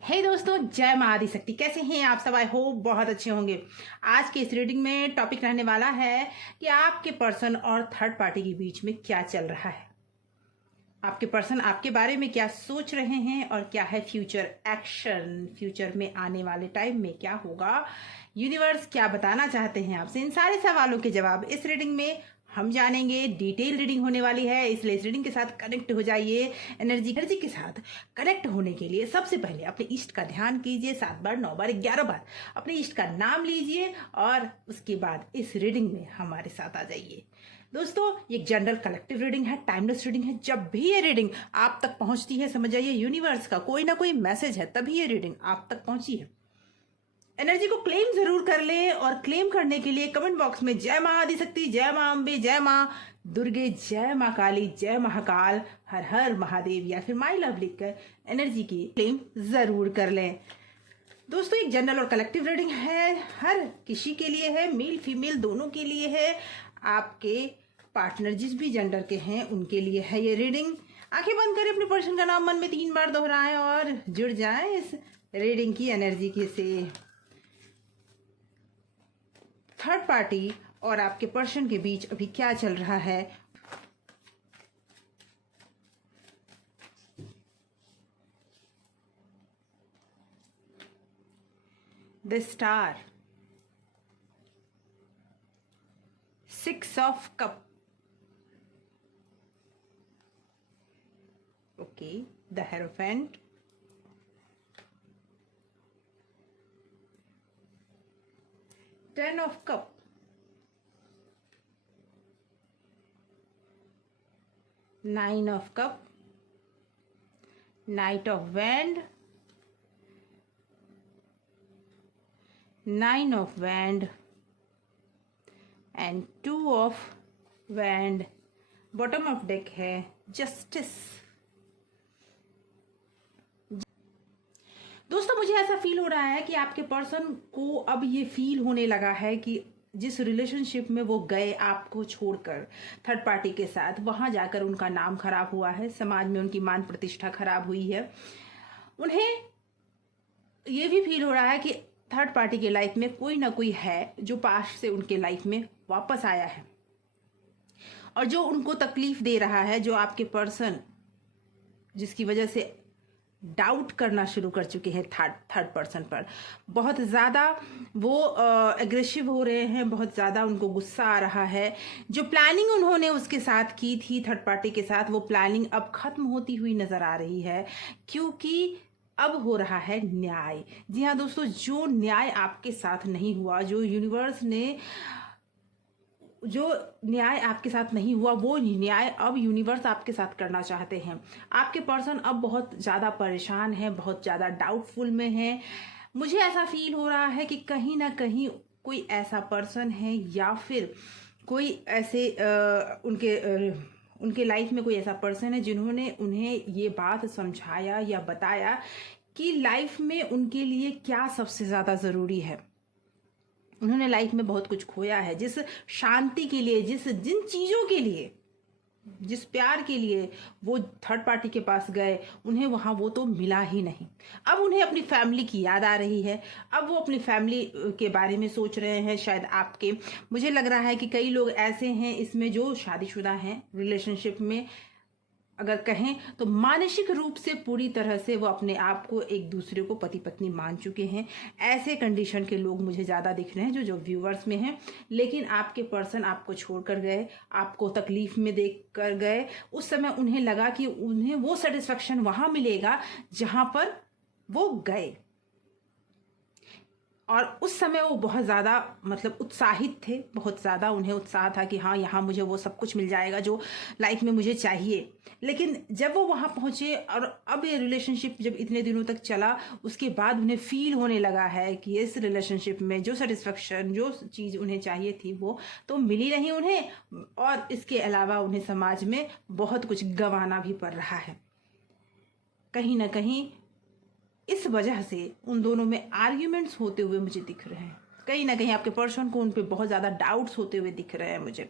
हे दोस्तों, जय मां आदिशक्ति। कैसे हैं आप सब? आई होप बहुत अच्छे होंगे। आज के इस रीडिंग में टॉपिक रहने वाला है कि आपके पर्सन और थर्ड पार्टी के बीच में क्या चल रहा है। आपके पर्सन आपके बारे में क्या सोच रहे हैं और क्या है फ्यूचर एक्शन, फ्यूचर में आने वाले टाइम में क्या होगा, यूनिवर्स क्या बताना चाहते हैं आपसे। इन सारे सवालों के जवाब इस रीडिंग में हम जानेंगे। डिटेल रीडिंग होने वाली है, इसलिए इस रीडिंग के साथ कनेक्ट हो जाइए। एनर्जी के साथ कनेक्ट होने के लिए सबसे पहले अपने इष्ट का ध्यान कीजिए। 7 बार, 9 बार, 11 बार अपने इष्ट का नाम लीजिए और उसके बाद इस रीडिंग में हमारे साथ आ जाइए। दोस्तों, ये जनरल कलेक्टिव रीडिंग है, टाइमलेस रीडिंग है। जब भी ये रीडिंग आप तक पहुंचती है, समझ जाइए यूनिवर्स का कोई ना कोई मैसेज है, तभी ये रीडिंग आप तक पहुंची है। एनर्जी को क्लेम जरूर कर ले और क्लेम करने के लिए कमेंट बॉक्स में जय मां आदिशक्ति, जय मां अम्बे, जय मां दुर्गे, जय मां काली, जय महाकाल, हर हर महादेव या फिर माई लव लिखकर एनर्जी की क्लेम जरूर कर लें। दोस्तों, एक जनरल और कलेक्टिव रीडिंग है, हर किसी के लिए है, मेल फीमेल दोनों के लिए है। आपके पार्टनर जिस भी जेंडर के हैं उनके लिए है ये रीडिंग। आंखें बंद करें, अपने पर्सन का नाम मन में 3 बार दोहराएं और जुड़ जाएं इस रीडिंग की एनर्जी की से। थर्ड पार्टी और आपके पर्सन के बीच अभी क्या चल रहा है। The star, 6 of cup, okay, the hierophant, Ten of Cup, Nine of Cup, Knight of Wand, Nine of Wand and Two of Wand। Bottom of deck है जस्टिस। दोस्तों, मुझे ऐसा फील हो रहा है कि आपके पर्सन को अब ये फील होने लगा है कि जिस रिलेशनशिप में वो गए आपको छोड़कर थर्ड पार्टी के साथ, वहां जाकर उनका नाम खराब हुआ है, समाज में उनकी मान प्रतिष्ठा खराब हुई है। उन्हें ये भी फील हो रहा है कि थर्ड पार्टी के लाइफ में कोई ना कोई है जो पास्ट से उनके लाइफ में वापस आया है और जो उनको तकलीफ दे रहा है, जो आपके पर्सन जिसकी वजह से डाउट करना शुरू कर चुके हैं थर्ड पर्सन पर। बहुत ज़्यादा वो एग्रेसिव हो रहे हैं, बहुत ज़्यादा उनको गुस्सा आ रहा है। जो प्लानिंग उन्होंने उसके साथ की थी थर्ड पार्टी के साथ, वो प्लानिंग अब खत्म होती हुई नज़र आ रही है, क्योंकि अब हो रहा है न्याय। जी हाँ दोस्तों, जो न्याय आपके साथ नहीं हुआ, जो यूनिवर्स ने जो न्याय आपके साथ नहीं हुआ, वो न्याय अब यूनिवर्स आपके साथ करना चाहते हैं। आपके पर्सन अब बहुत ज़्यादा परेशान है, बहुत ज़्यादा डाउटफुल में है। मुझे ऐसा फील हो रहा है कि कहीं ना कहीं कोई ऐसा पर्सन है या फिर कोई ऐसे उनके लाइफ में कोई ऐसा पर्सन है जिन्होंने उन्हें ये बात समझाया या बताया कि लाइफ में उनके लिए क्या सबसे ज़्यादा ज़रूरी है। उन्होंने लाइफ में बहुत कुछ खोया है, जिस शांति के लिए, जिन चीज़ों के लिए, जिस प्यार के लिए वो थर्ड पार्टी के पास गए, उन्हें वहाँ वो तो मिला ही नहीं। अब उन्हें अपनी फैमिली की याद आ रही है, अब वो अपनी फैमिली के बारे में सोच रहे हैं। शायद आपके, मुझे लग रहा है कि कई लोग ऐसे हैं इसमें जो शादीशुदा हैं, रिलेशनशिप में अगर कहें तो मानसिक रूप से पूरी तरह से वो अपने आप को एक दूसरे को पति पत्नी मान चुके हैं। ऐसे कंडीशन के लोग मुझे ज़्यादा दिख रहे हैं जो व्यूअर्स में हैं। लेकिन आपके पर्सन आपको छोड़कर गए, आपको तकलीफ में देख कर गए। उस समय उन्हें लगा कि उन्हें वो सेटिस्फेक्शन वहाँ मिलेगा जहाँ पर वो गए, और उस समय वो बहुत ज़्यादा उत्साहित थे, बहुत ज़्यादा उन्हें उत्साह था कि हाँ, यहाँ मुझे वो सब कुछ मिल जाएगा जो लाइफ में मुझे चाहिए। लेकिन जब वो वहाँ पहुँचे और अब ये रिलेशनशिप जब इतने दिनों तक चला, उसके बाद उन्हें फील होने लगा है कि इस रिलेशनशिप में जो सेटिस्फेक्शन, जो चीज़ उन्हें चाहिए थी वो तो मिली नहीं उन्हें, और इसके अलावा उन्हें समाज में बहुत कुछ गंवाना भी पड़ रहा है। कहीं ना कहीं इस वजह से उन दोनों में आर्ग्यूमेंट्स होते हुए मुझे दिख रहे हैं। कहीं ना कहीं आपके पर्सन को उन पे बहुत ज़्यादा डाउट्स होते हुए दिख रहे हैं मुझे,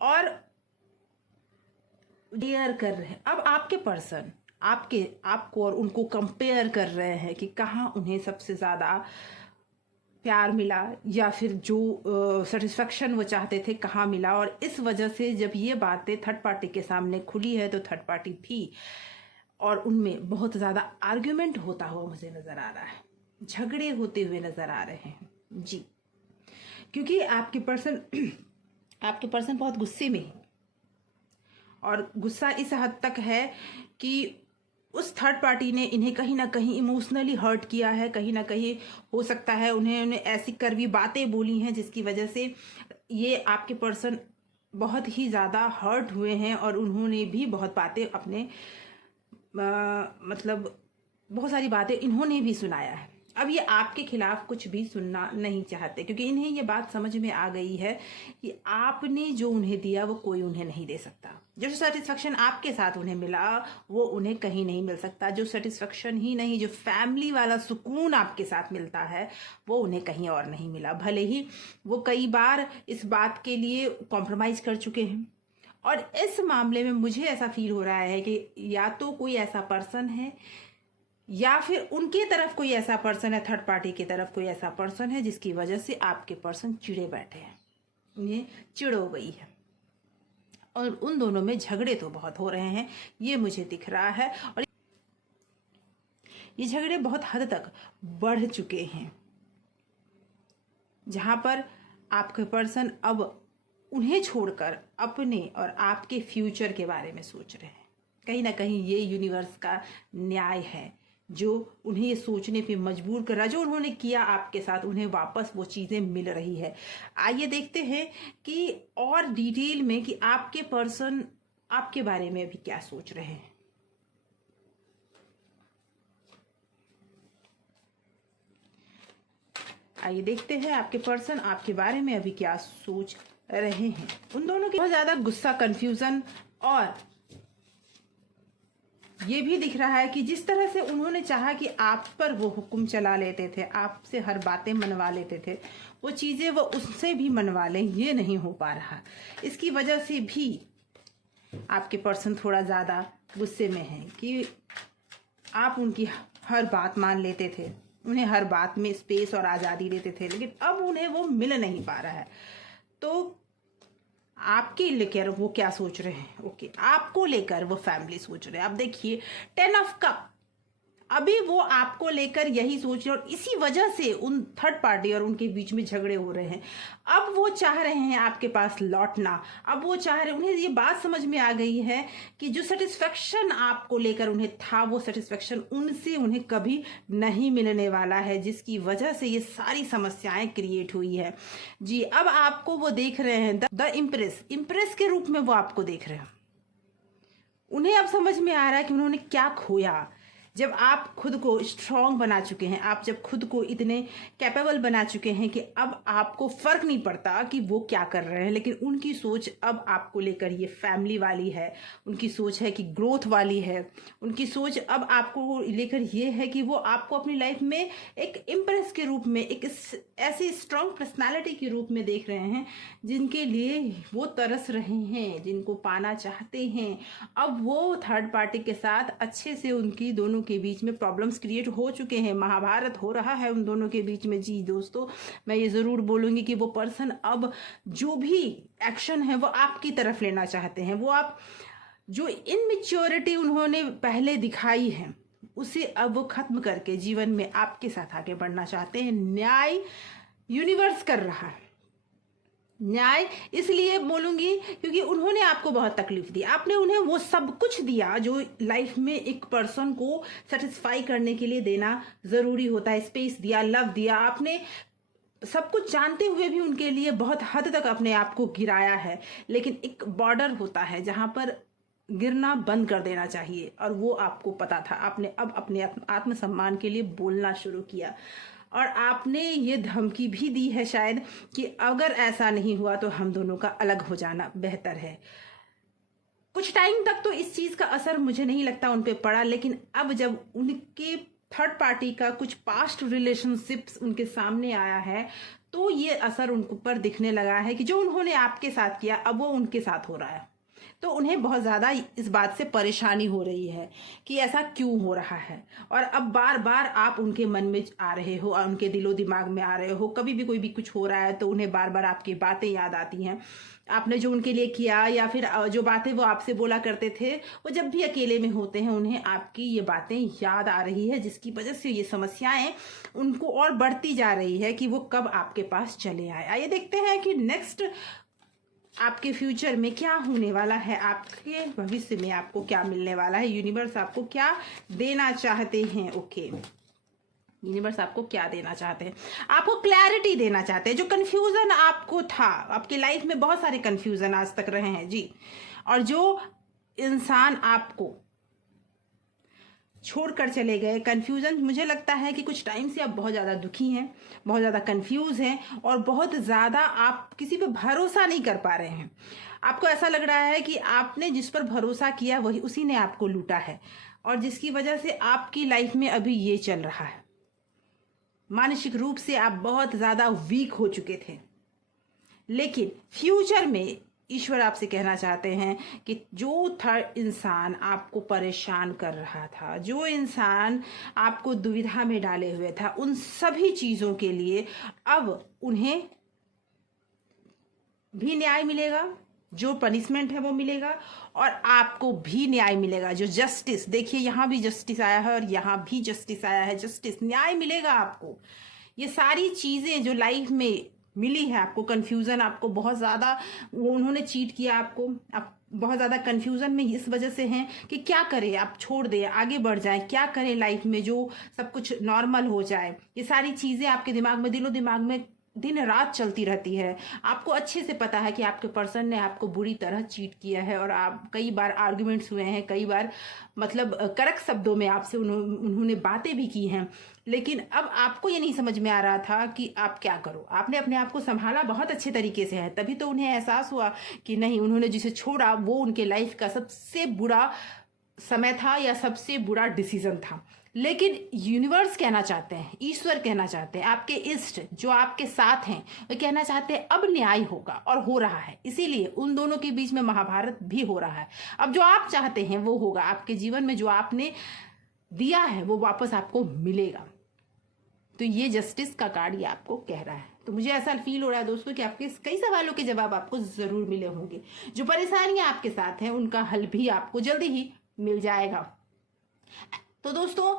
और डेयर कर रहे हैं। अब आपके पर्सन आपको और उनको कंपेयर कर रहे हैं कि कहाँ उन्हें सबसे ज़्यादा प्यार मिला, या फिर जो सेटिस्फेक्शन वो चाहते थे कहाँ मिला। और इस वजह से जब ये बातें थर्ड पार्टी के सामने खुली है तो थर्ड पार्टी भी और उनमें बहुत ज़्यादा आर्ग्यूमेंट होता हुआ मुझे नज़र आ रहा है, झगड़े होते हुए नज़र आ रहे हैं जी। क्योंकि आपके पर्सन बहुत गुस्से में है, और गुस्सा इस हद तक है कि उस थर्ड पार्टी ने इन्हें कहीं ना कहीं इमोशनली हर्ट किया है। कहीं ना कहीं हो सकता है उन्हें ऐसी कड़वी बातें बोली हैं जिसकी वजह से ये आपके पर्सन बहुत ही ज़्यादा हर्ट हुए हैं, और उन्होंने भी बहुत बातें अपने मतलब बहुत सारी बातें इन्होंने भी सुनाया है। अब ये आपके खिलाफ कुछ भी सुनना नहीं चाहते, क्योंकि इन्हें ये बात समझ में आ गई है कि आपने जो उन्हें दिया वो कोई उन्हें नहीं दे सकता। जो सेटिस्फेक्शन आपके साथ उन्हें मिला वो उन्हें कहीं नहीं मिल सकता। जो सेटिस्फेक्शन ही नहीं, जो फैमिली वाला सुकून आपके साथ मिलता है वो उन्हें कहीं और नहीं मिला। भले ही वो कई बार इस बात के लिए कॉम्प्रोमाइज़ कर चुके हैं, और इस मामले में मुझे ऐसा फील हो रहा है कि या तो कोई ऐसा पर्सन है, या फिर उनके तरफ कोई ऐसा पर्सन है, थर्ड पार्टी की तरफ कोई ऐसा पर्सन है जिसकी वजह से आपके पर्सन चिढ़े बैठे हैं, उन्हें चिढ़ हो गई है, और उन दोनों में झगड़े तो बहुत हो रहे हैं, ये मुझे दिख रहा है। और ये झगड़े बहुत हद तक बढ़ चुके हैं, जहां पर आपके पर्सन अब उन्हें छोड़कर अपने और आपके फ्यूचर के बारे में सोच रहे हैं। कहीं ना कहीं ये यूनिवर्स का न्याय है जो उन्हें ये सोचने पे मजबूर कर रहा है। जो उन्होंने किया आपके साथ, उन्हें वापस वो चीज़ें मिल रही है। आइए देखते हैं कि और डिटेल में कि आपके पर्सन आपके बारे में अभी क्या सोच रहे हैं। आइए देखते हैं आपके पर्सन आपके बारे में अभी क्या सोच रहे हैं। उन दोनों के बहुत ज़्यादा गुस्सा, कंफ्यूजन, और ये भी दिख रहा है कि जिस तरह से उन्होंने चाहा कि आप पर वो हुक्म चला लेते थे, आपसे हर बातें मनवा लेते थे, वो चीज़ें वो उससे भी मनवा लें, ये नहीं हो पा रहा। इसकी वजह से भी आपके पर्सन थोड़ा ज़्यादा गुस्से में है कि आप उनकी हर बात मान लेते थे, उन्हें हर बात में स्पेस और आज़ादी देते थे, लेकिन अब उन्हें वो मिल नहीं पा रहा है। तो आपके लेकर वो क्या सोच रहे हैं? ओके, आपको लेकर वो फैमिली सोच रहे हैं। अब देखिए 10 ऑफ कप, अभी वो आपको लेकर यही सोच रहे हैं, और इसी वजह से उन थर्ड पार्टी और उनके बीच में झगड़े हो रहे हैं। अब वो चाह रहे हैं आपके पास लौटना। अब वो चाह रहे, उन्हें ये बात समझ में आ गई है कि जो सेटिस्फेक्शन आपको लेकर उन्हें था, वो सेटिस्फेक्शन उनसे उन्हें कभी नहीं मिलने वाला है, जिसकी वजह से ये सारी समस्याएं क्रिएट हुई है जी। अब आपको वो देख रहे हैं द इम्प्रेस के रूप में, वो आपको देख रहे हैं। उन्हें अब समझ में आ रहा है कि उन्होंने क्या खोया। जब आप खुद को स्ट्रांग बना चुके हैं, आप जब खुद को इतने कैपेबल बना चुके हैं कि अब आपको फर्क नहीं पड़ता कि वो क्या कर रहे हैं, लेकिन उनकी सोच अब आपको लेकर ये फैमिली वाली है, उनकी सोच है कि ग्रोथ वाली है, उनकी सोच अब आपको लेकर ये है कि वो आपको अपनी लाइफ में एक इम्प्रेस के रूप में, एक ऐसी स्ट्रांग पर्सनालिटी के रूप में देख रहे हैं जिनके लिए वो तरस रहे हैं, जिनको पाना चाहते हैं। अब वो थर्ड पार्टी के साथ अच्छे से उनकी दोनों के बीच में प्रॉब्लम्स क्रिएट हो चुके हैं, महाभारत हो रहा है उन दोनों के बीच में जी। दोस्तों, मैं ये ज़रूर बोलूँगी कि वो पर्सन अब जो भी एक्शन है वो आपकी तरफ लेना चाहते हैं। वो आप जो इनमेच्योरिटी उन्होंने पहले दिखाई है उसे अब वो खत्म करके जीवन में आपके साथ आगे बढ़ना चाहते हैं। न्याय यूनिवर्स कर रहा है। न्याय इसलिए बोलूंगी क्योंकि उन्होंने आपको बहुत तकलीफ दी, आपने उन्हें वो सब कुछ दिया जो लाइफ में एक पर्सन को सेटिस्फाई करने के लिए देना ज़रूरी होता है। स्पेस दिया, लव दिया, आपने सब कुछ जानते हुए भी उनके लिए बहुत हद तक अपने आप को गिराया है। लेकिन एक बॉर्डर होता है जहाँ पर गिरना बंद कर देना चाहिए, और वो आपको पता था। आपने अब अपने आत्मसम्मान के लिए बोलना शुरू किया, और आपने ये धमकी भी दी है शायद कि अगर ऐसा नहीं हुआ तो हम दोनों का अलग हो जाना बेहतर है। कुछ टाइम तक तो इस चीज़ का असर मुझे नहीं लगता उन पे पड़ा, लेकिन अब जब उनके थर्ड पार्टी का कुछ पास्ट रिलेशनशिप्स उनके सामने आया है तो ये असर उन पर दिखने लगा है कि जो उन्होंने आपके साथ किया अब वो उनके साथ हो रहा है। तो उन्हें बहुत ज़्यादा इस बात से परेशानी हो रही है कि ऐसा क्यों हो रहा है। और अब बार बार आप उनके मन में आ रहे हो और उनके दिलो दिमाग में आ रहे हो। कभी भी कोई भी कुछ हो रहा है तो उन्हें बार बार आपकी बातें याद आती हैं, आपने जो उनके लिए किया या फिर जो बातें वो आपसे बोला करते थे। वो जब भी अकेले में होते हैं उन्हें आपकी ये बातें याद आ रही है, जिसकी वजह से ये समस्याएं उनको और बढ़ती जा रही है कि वो कब आपके पास चले आए। आइए देखते हैं कि नेक्स्ट आपके फ्यूचर में क्या होने वाला है, आपके भविष्य में आपको क्या मिलने वाला है, यूनिवर्स आपको क्या देना चाहते हैं। ओके, यूनिवर्स आपको क्या देना चाहते हैं, आपको क्लैरिटी देना चाहते हैं। जो कंफ्यूजन आपको था, आपकी लाइफ में बहुत सारे कंफ्यूजन आज तक रहे हैं जी, और जो इंसान आपको छोड़कर चले गए, कंफ्यूजन, मुझे लगता है कि कुछ टाइम से आप बहुत ज़्यादा दुखी हैं, बहुत ज़्यादा कंफ्यूज हैं और बहुत ज़्यादा आप किसी पे भरोसा नहीं कर पा रहे हैं। आपको ऐसा लग रहा है कि आपने जिस पर भरोसा किया वही उसी ने आपको लूटा है, और जिसकी वजह से आपकी लाइफ में अभी ये चल रहा है। मानसिक रूप से आप बहुत ज़्यादा वीक हो चुके थे, लेकिन फ्यूचर में ईश्वर आपसे कहना चाहते हैं कि जो थर्ड इंसान आपको परेशान कर रहा था, जो इंसान आपको दुविधा में डाले हुए था, उन सभी चीज़ों के लिए अब उन्हें भी न्याय मिलेगा। जो पनिशमेंट है वो मिलेगा और आपको भी न्याय मिलेगा। जो जस्टिस, देखिए यहाँ भी जस्टिस आया है और यहाँ भी जस्टिस आया है, जस्टिस, न्याय मिलेगा आपको। ये सारी चीज़ें जो लाइफ में मिली है आपको, कन्फ्यूज़न आपको बहुत ज़्यादा, वो उन्होंने चीट किया आपको, आप बहुत ज़्यादा कन्फ्यूज़न में इस वजह से हैं कि क्या करें, आप छोड़ दें, आगे बढ़ जाएं, क्या करें लाइफ में जो सब कुछ नॉर्मल हो जाए। ये सारी चीज़ें आपके दिमाग में, दिलो दिमाग में दिन रात चलती रहती है। आपको अच्छे से पता है कि आपके पर्सन ने आपको बुरी तरह चीट किया है और आप कई बार आर्ग्यूमेंट्स हुए हैं, कई बार मतलब कड़क शब्दों में आपसे उन्होंने बातें भी की हैं, लेकिन अब आपको ये नहीं समझ में आ रहा था कि आप क्या करो। आपने अपने आप को संभाला बहुत अच्छे तरीके से है, तभी तो उन्हें एहसास हुआ कि नहीं, उन्होंने जिसे छोड़ा वो उनके लाइफ का सबसे बुरा समय था या सबसे बुरा डिसीजन था। लेकिन यूनिवर्स कहना चाहते हैं, ईश्वर कहना चाहते हैं, आपके इष्ट जो आपके साथ हैं वो कहना चाहते हैं अब न्याय होगा, और हो रहा है। इसीलिए उन दोनों के बीच में महाभारत भी हो रहा है। अब जो आप चाहते हैं वो होगा, आपके जीवन में जो आपने दिया है वो वापस आपको मिलेगा। तो ये जस्टिस का कार्ड ये आपको कह रहा है। तो मुझे ऐसा फील हो रहा है दोस्तों कि आपके कई सवालों के जवाब आपको जरूर मिले होंगे। जो परेशानियां आपके साथ हैं उनका हल भी आपको जल्दी ही मिल जाएगा। तो दोस्तों,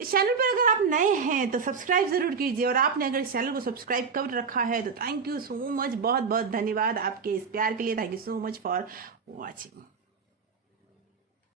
इस चैनल पर अगर आप नए हैं तो सब्सक्राइब जरूर कीजिए, और आपने अगर इस चैनल को सब्सक्राइब कर रखा है तो थैंक यू सो मच, बहुत बहुत धन्यवाद आपके इस प्यार के लिए। Thank you so much for watching.